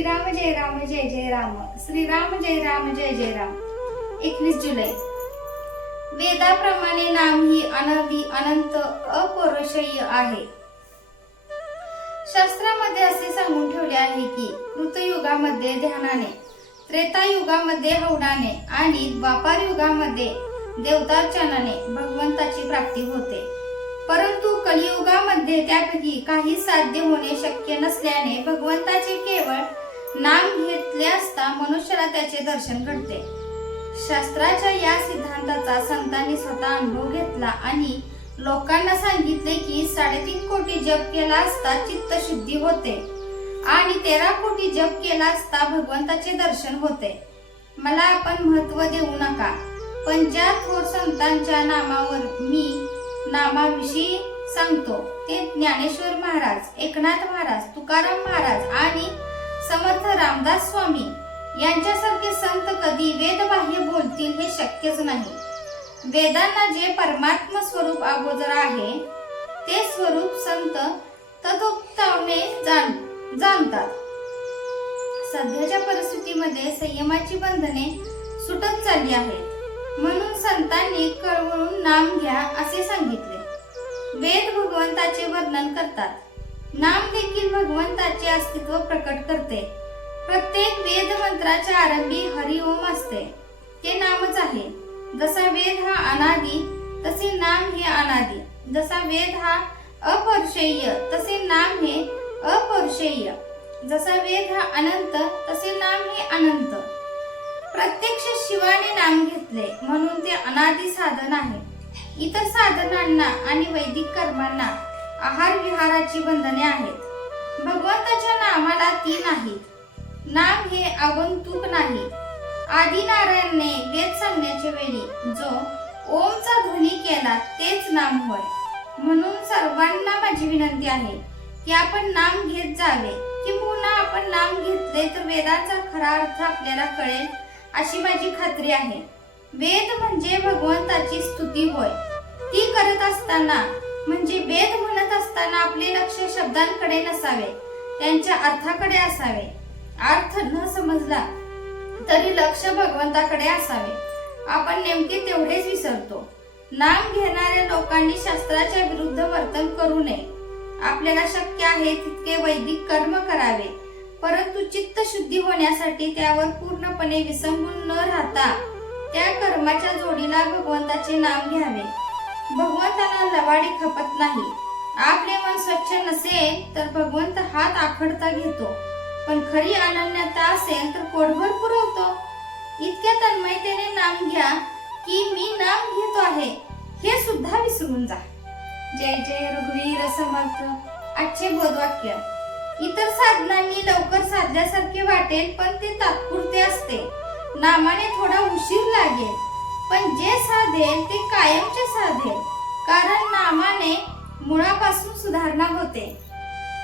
श्रीराम जय राम जय जय राम. श्रीराम जय राम जय जय राम. एकवीस जुलै. वेदाप्रमाणे नाम ही अनादी अनंत अपौरुषेय आहे. शास्त्रामध्ये असे सांगून ठेवले आहे की कृतयुगामध्ये ध्यानाने त्रेतायुगामध्ये हवडाने आणि द्वापार युगामध्ये देवतार्चनाने भगवंताची प्राप्ती होते. परंतु कलियुगामध्ये त्यापैकी काही साध्य होणे शक्य नसल्याने भगवंताचे केवळ नाम घेतले असता मनुष्याला त्याचे दर्शन घडते. शास्त्राच्या या सिद्धांताचा संतांनी स्वतः अनुभव घेतला आणि लोकांना सांगितले की साडेतीन कोटी जप केला असता चित्त शुद्धी होते आणि तेरा कोटी जप केला असता भगवंताचे दर्शन होते. मला आपण महत्त्व देऊ नका पण ज्या थोर संतांच्या नामावर मी नामाविषयी सांगतो ते ज्ञानेश्वर महाराज एकनाथ महाराज तुकाराम महाराज आणि समर्थ रामदास स्वामी यांच्यासारखे संत कधी वेदबाह्य बोलतील हे शक्यच नाही. वेदांना जे परमात्म स्वरूप अगोदर आहे ते स्वरूप संत तथोक्ताने जाण जाणतात. सध्याच्या परिस्थितीमध्ये संयमाची बंधने सुटत चालली आहेत. म्हणून संतांनी कळवळून नाम घ्या असे सांगितले. वेद भगवंताचे वर्णन करतात. नाम देखील भगवंताचे अस्तित्व प्रकट करते. प्रत्येक वेद मंत्राच्या आरंभी हरिओम असते. ते नामच आहे. जसा वेद हा अनादी तसे नाम हे अनादी. जसा वेद हा अपरिचय तसे नाम हे अपरिचय जसा वेद हा अनंत तसे नाम हे अनंत. प्रत्यक्ष शिवाने नाम घेतले म्हणून ते अनादी साधन आहे. इतर साधनांना आणि वैदिक कर्मांना आहार विहाराची बंधने आहेत. भगवंताच्या नामाला तीन आहेत नाम हे आगंतुक नाही. आदिनारायणने वेद सांगण्याच्या वेळी जो ओमचा ध्वनी केला तेच नाम होय. म्हणून सर्वांना माझी विनंती आहे की आपण नाम घेत जावे. किंबहुना आपण नाम घेतले तर वेदाचा खरा अर्थ आपल्याला कळेल अशी माझी खात्री आहे. वेद म्हणजे भगवंताची स्तुती होय. ती करत असताना म्हणजे वेद म्हणत असताना आपले लक्ष शब्दांकडे नसावे त्यांच्या अर्थाकडे असावे. अर्थ न समजला तरी लक्ष भगवंताकडे असावे. आपण नेमके तेवढेच विसरतो. नाम घेणाऱ्या लोकांनी शास्त्राच्या विरुद्ध वर्तन करू नये. आपल्याला शक्य आहे तितके वैदिक कर्म करावे. परंतु चित्त शुद्धी होण्यासाठी त्यावर पूर्णपणे विसंबून न राहता त्या कर्माच्या जोडीला भगवंताचे नाम घ्यावे. भगवंताला लवाडी खपत नाही. आपले मन स्वच्छ नसेल तर भगवंत हात आखडता घेतो. पण खरी अनन्यता असेल तर पोटभर पुरवतो. इतक्या तन्मयतेने नाम घ्या की मी नाम घेतो आहे. हे सुद्धा विसरून जा. जय जय रघुवीर समर्थ. आजचे बोधवाक्य. इतर साधनांनी लवकर साधल्यासारखे वाटेल पण ते तात्पुरते असते. नामाने थोडा उशीर लागेल. पण जे साधेल ते कायमचे साधेल कारण नामाने मुळापासून सुधारणा होते.